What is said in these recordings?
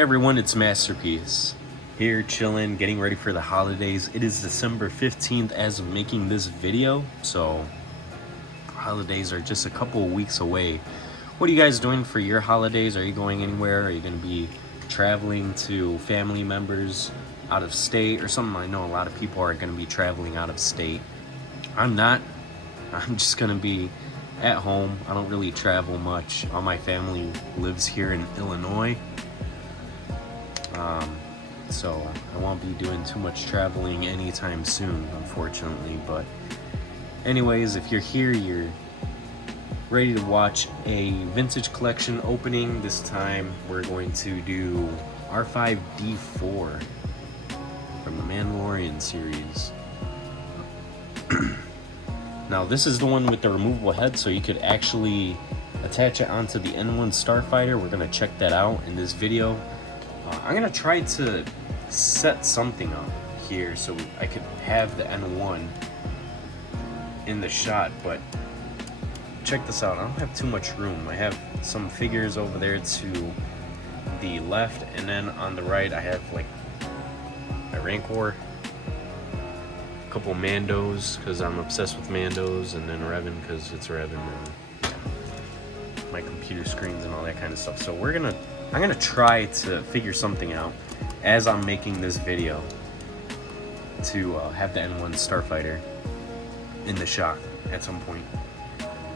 Hey everyone, it's Masterpiece here, chilling, getting ready for the holidays. It is December 15th as of making this video, so holidays are just a couple of weeks away. What are you guys doing for your holidays? Are you going anywhere? Are you going to be traveling to family members out of state or something? I know a lot of people are going to be traveling out of state. I'm not. I'm just going to be at home. I don't really travel much. All my family lives here in Illinois. So I won't be doing too much traveling anytime soon, unfortunately. But anyways, if you're here, you're ready to watch a vintage collection opening. This time we're going to do R5-D4 from the Mandalorian series. Now this is the one with the removable head, so you could actually attach it onto the N1 starfighter. We're going to check that out in this video. I'm going to try to set something up here so I could have the N1 in the shot, but check this out. I don't have too much room. I have some figures over there to the left, and then on the right I have like my Rancor, a couple Mandos because I'm obsessed with Mandos, and then Revan because it's Revan, and my computer screens and all that kind of stuff. So I'm gonna try to figure something out as I'm making this video to have the N1 starfighter in the shot at some point.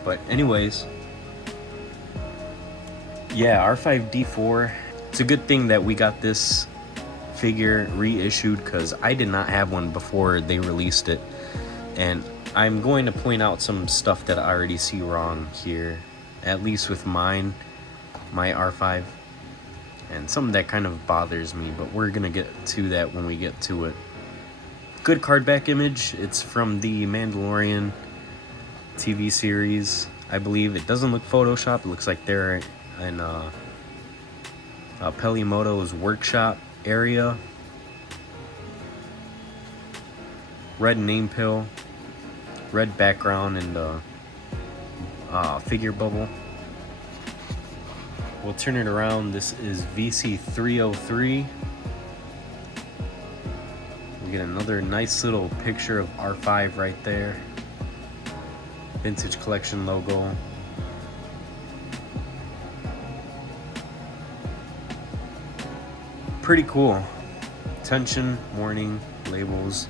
But anyways, yeah, R5-D4. It's a good thing that we got this figure reissued because I did not have one before they released it, and I'm going to point out some stuff that I already see wrong here, at least with my R5, and something that kind of bothers me, but we're gonna get to that when we get to it. Good card back image. It's from the Mandalorian TV series, I believe. It doesn't look Photoshop. It looks like they're in Pelimoto's workshop area. Red name pill, red background, and the figure bubble. We'll turn it around. This is VC 303. We get another nice little picture of R5 right there. Vintage collection logo. Pretty cool. Tension, warning, labels,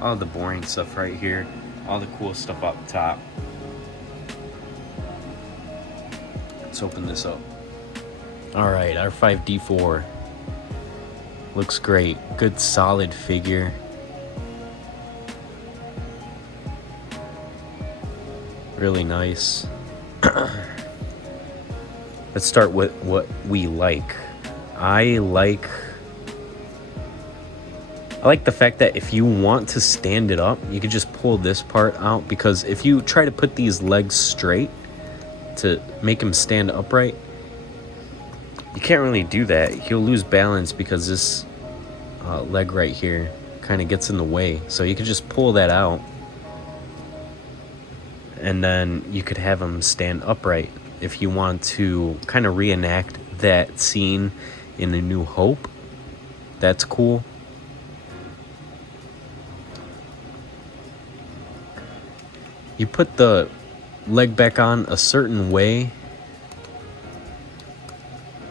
all the boring stuff right here. All the cool stuff up top. Let's open this up. Alright, R5-D4. Looks great. Good solid figure. Really nice. Let's start with what we like. I like the fact that if you want to stand it up, you can just pull this part out, because if you try to put these legs straight to make him stand upright, you can't really do that. He'll lose balance because this leg right here kind of gets in the way. So you could just pull that out, and then you could have him stand upright if you want to kind of reenact that scene in A New Hope. That's cool. You put the leg back on a certain way.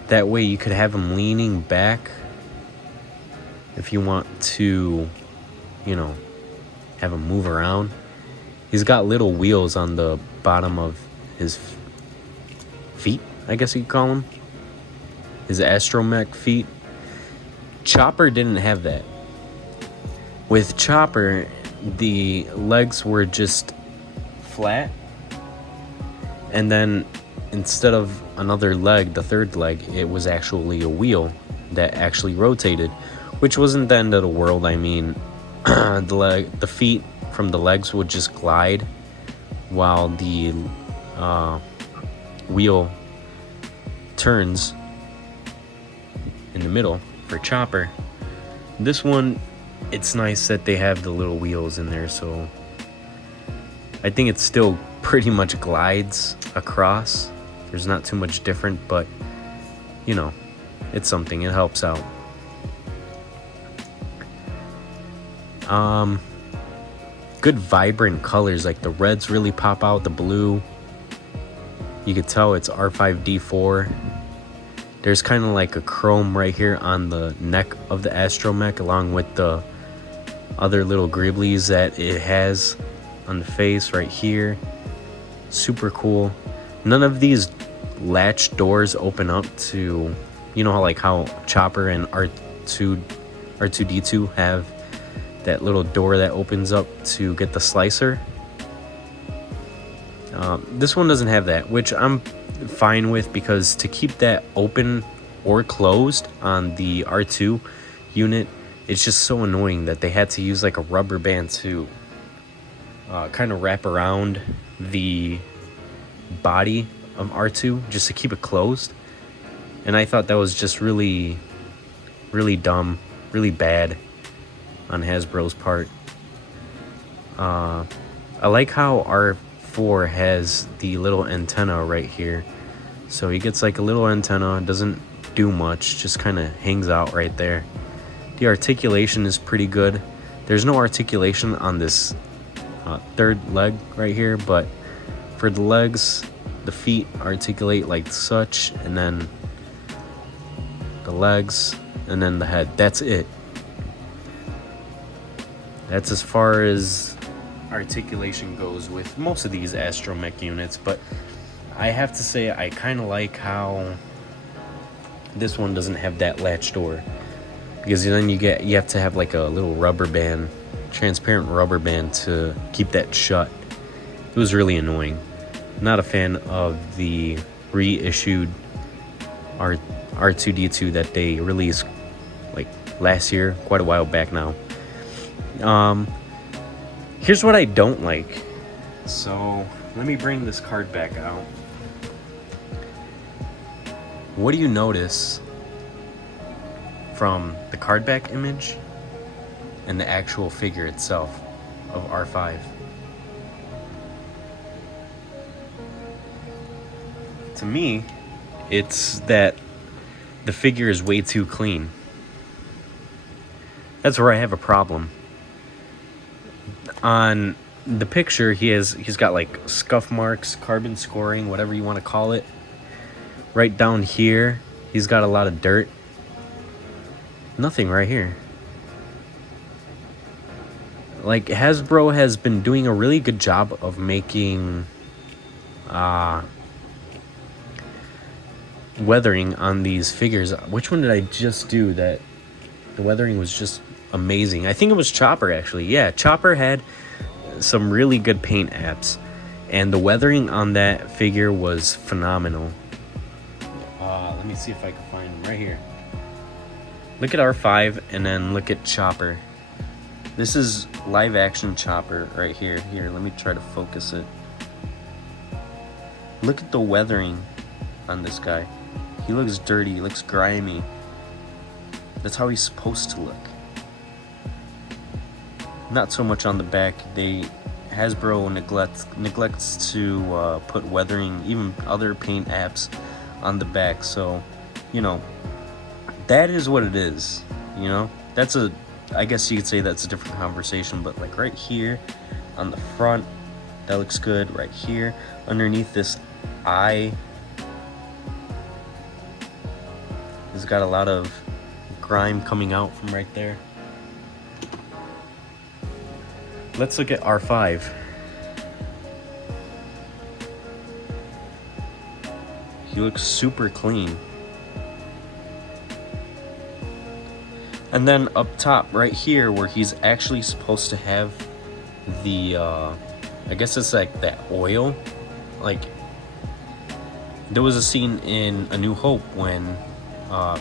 That way you could have him leaning back if you want to, have him move around. He's got little wheels on the bottom of his feet, I guess you could call them. His Astromech feet. Chopper didn't have that. With Chopper, the legs were just flat, and then instead of another leg, the third leg, it was actually a wheel that actually rotated, which wasn't the end of the world. I mean, the feet from the legs would just glide while the wheel turns in the middle for Chopper. This one, it's nice that they have the little wheels in there, so I think it still pretty much glides across. There's not too much different, but it's something. It helps out. Good vibrant colors, like the reds really pop out, the blue. You could tell it's R5-D4. There's kind of like a chrome right here on the neck of the Astromech, along with the other little gribblies that it has on the face right here. Super cool. None of these latch doors open up to, you know, how Chopper and R2D2 have that little door that opens up to get the slicer. This one doesn't have that, which I'm fine with, because to keep that open or closed on the R2 unit, it's just so annoying that they had to use like a rubber band to kind of wrap around the body of R2 just to keep it closed. And I thought that was just really, really dumb, really bad on Hasbro's part. I like how R4 has the little antenna right here. So he gets like a little antenna, doesn't do much, just kind of hangs out right there. The articulation is pretty good. There's no articulation on this third leg right here, but for the legs, the feet articulate like such, and then the legs, and then the head. That's it. That's as far as articulation goes with most of these Astromech units, but I have to say I kind of like how this one doesn't have that latch door, because then you have to have like a little rubber band, transparent rubber band, to keep that shut. It was really annoying. Not a fan of the reissued R2D2 that they released like last year, quite a while back now. Here's what I don't like. So let me bring this card back out. What do you notice from the card back image and the actual figure itself of R5? To me, it's that the figure is way too clean. That's where I have a problem. On the picture, he's got like scuff marks, carbon scoring, whatever you want to call it. Right down here, he's got a lot of dirt. Nothing right here. Like, Hasbro has been doing a really good job of making weathering on these figures. Which one did I just do that the weathering was just amazing? I think it was Chopper, actually. Yeah, Chopper had some really good paint apps, and the weathering on that figure was phenomenal. Let me see if I can find him right here. Look at R5 and then look at Chopper. This is live action Chopper right here. Here, let me try to focus it. Look at the weathering on this guy. He looks dirty, he looks grimy. That's how he's supposed to look. Not so much on the back. Hasbro neglects to put weathering, even other paint apps, on the back. So, you know, that is what it is. You know, I guess you could say that's a different conversation. But like right here on the front, that looks good. Right here underneath this eye, it's got a lot of grime coming out from right there. Let's look at R5. He looks super clean. And then up top right here, where he's actually supposed to have the I guess it's like that oil. Like, there was a scene in A New Hope when I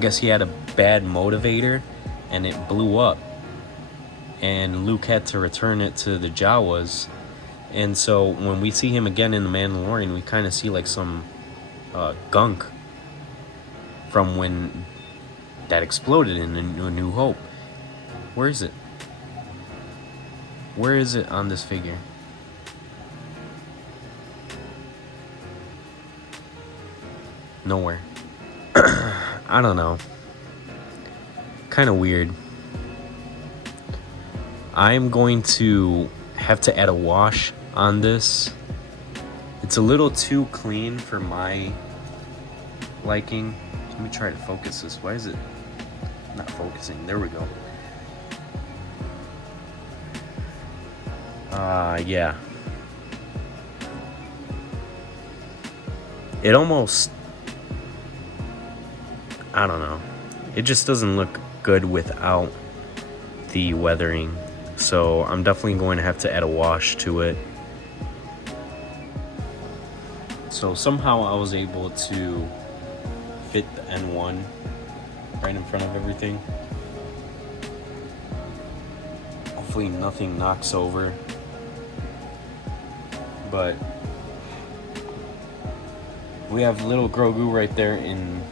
guess he had a bad motivator and it blew up, and Luke had to return it to the Jawas. And so when we see him again in The Mandalorian, we kind of see like some gunk from when that exploded in A New Hope. Where is it? Where is it on this figure? Nowhere. I don't know. Kind of weird. I'm going to have to add a wash on this. It's a little too clean for my liking. Let me try to focus this. Why is it not focusing? There we go. Yeah. It almost, I don't know. It just doesn't look good without the weathering. So I'm definitely going to have to add a wash to it. So somehow I was able to fit the N1 right in front of everything. Hopefully nothing knocks over. But we have little Grogu right there in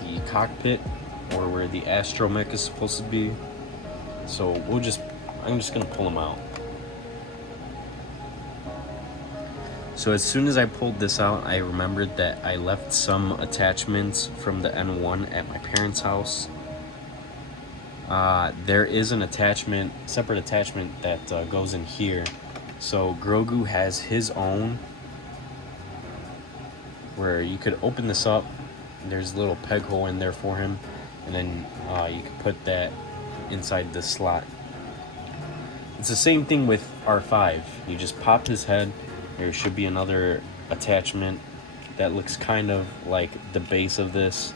the cockpit, or where the Astromech is supposed to be. So I'm just gonna pull him out. So as soon as I pulled this out, I remembered that I left some attachments from the N1 at my parents' house. There is an attachment, separate attachment that goes in here. So Grogu has his own, where you could open this up. There's a little peg hole in there for him, and then you could put that inside this slot. It's the same thing with R5. You just pop his head. There should be another attachment that looks kind of like the base of this.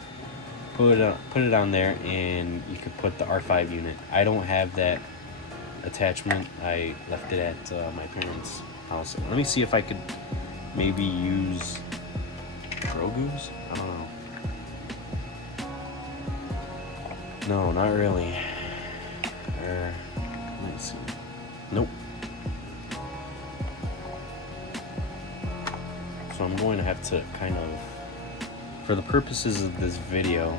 Put it on there, and you could put the R5 unit. I don't have that attachment. I left it at my parents' house. Let me see if I could maybe use Grogu's? I don't know. No, not really. Let me see. Nope. So I'm going to have to kind of, for the purposes of this video,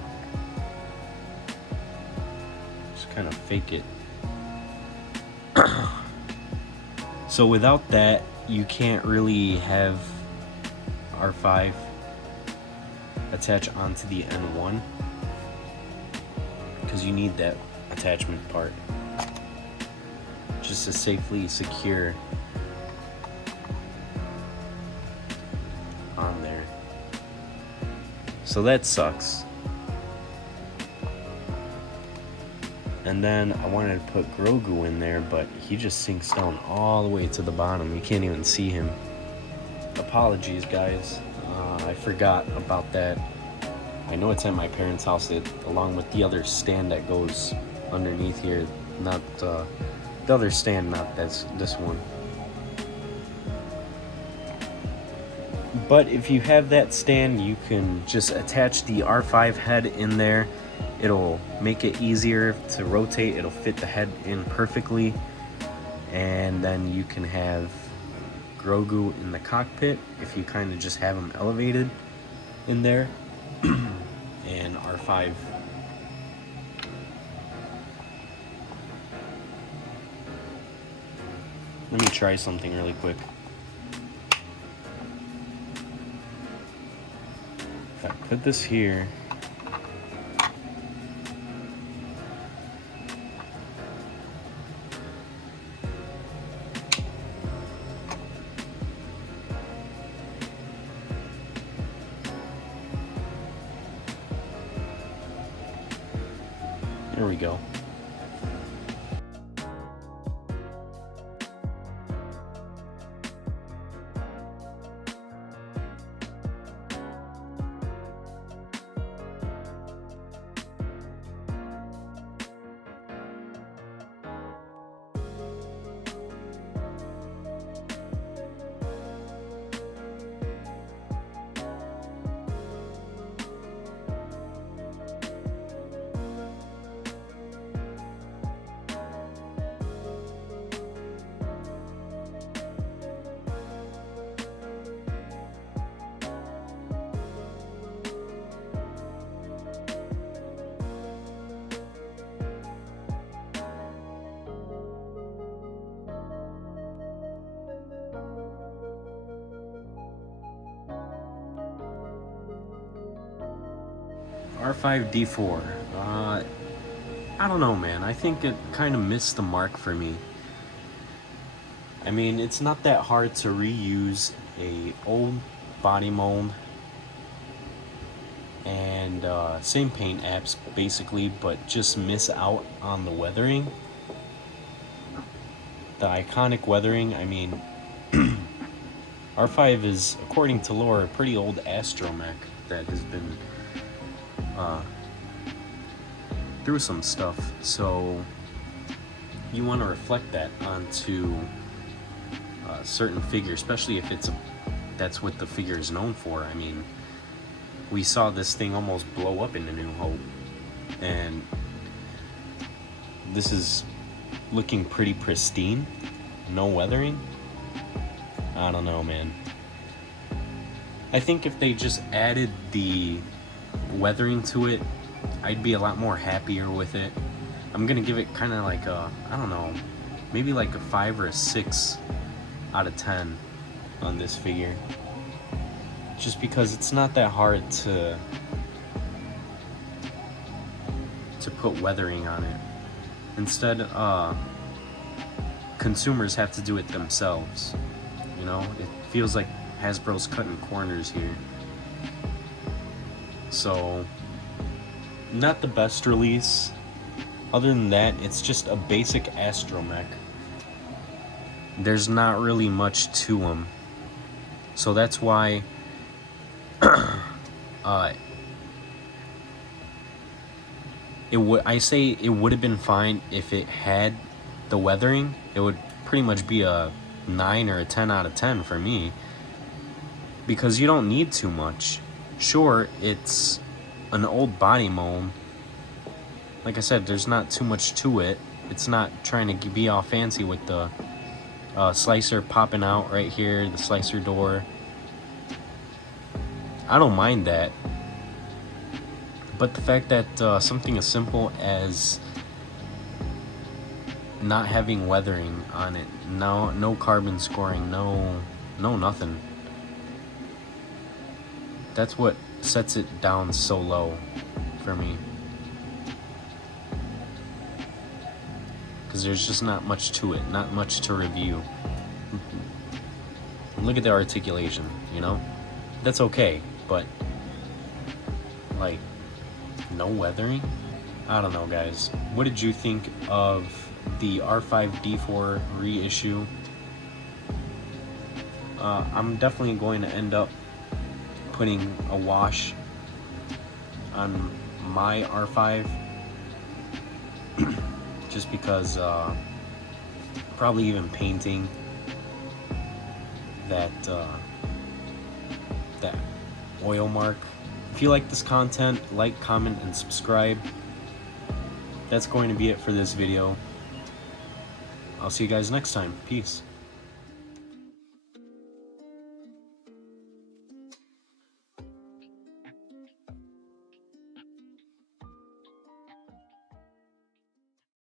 just kind of fake it. So without that, you can't really have R5 attach onto the N1, because you need that attachment part just to safely secure on there. So that sucks. And then I wanted to put Grogu in there, but he just sinks down all the way to the bottom. You can't even see him. Apologies, guys. I forgot about that. I know it's at my parents' house, along with the other stand that goes underneath here. Not the other stand, not this one. But if you have that stand, you can just attach the R5 head in there. It'll make it easier to rotate. It'll fit the head in perfectly. And then you can have Grogu in the cockpit if you kind of just have him elevated in there. And R5 let me try something really quick. If I put this here, there we go. R5-D4. I don't know, man. I think it kind of missed the mark for me. I mean, it's not that hard to reuse a old body mold and same paint apps basically, but just miss out on the weathering. The iconic weathering. I mean, R5 is, according to lore, a pretty old Astromech that has been through some stuff, so you want to reflect that onto certain figure, especially if that's what the figure is known for. I mean, we saw this thing almost blow up in A New Hope, and this is looking pretty pristine, no weathering. I don't know, man. I think if they just added the weathering to it, I'd be a lot more happier with it. I'm gonna give it kind of like a, I don't know, maybe like a 5 or a 6 out of 10 on this figure. Just because it's not that hard to put weathering on it. Instead, consumers have to do it themselves. You know, it feels like Hasbro's cutting corners here. So, not the best release. Other than that, it's just a basic Astromech. There's not really much to them. So that's why I say it would have been fine if it had the weathering. It would pretty much be a 9 or a 10 out of 10 for me, because you don't need too much. Sure, it's an old body mold. Like I said, there's not too much to it. It's not trying to be all fancy with the slicer popping out right here, the slicer door. I don't mind that. But the fact that something as simple as not having weathering on it, no carbon scoring, no nothing. That's what sets it down so low for me. Because there's just not much to it, not much to review. Look at the articulation, you know? That's okay, but like, no weathering? I don't know, guys. What did you think of the R5-D4 reissue? I'm definitely going to end up putting a wash on my R5 just because probably even painting that oil mark. If you like this content, like, comment, and subscribe. That's going to be it for this video. I'll see you guys next time. Peace.